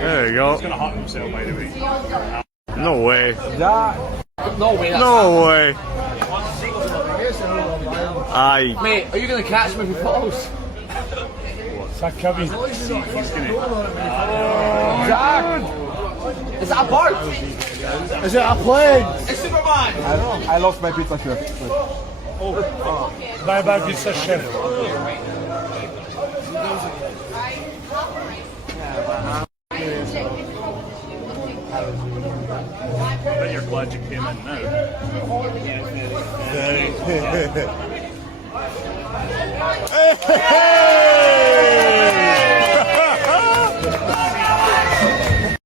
There you go. He's gonna hop himself by the way. No way. Yeah. No way. No way. Aye. Mate, are you gonna catch me if he falls? Is that Kevin? He's gonna. Jack! Is that a part? Is it a plane? It's Superman! I lost my pizza shirt. Bye bye, pizza chef. Bet you're glad you came in now. Hey!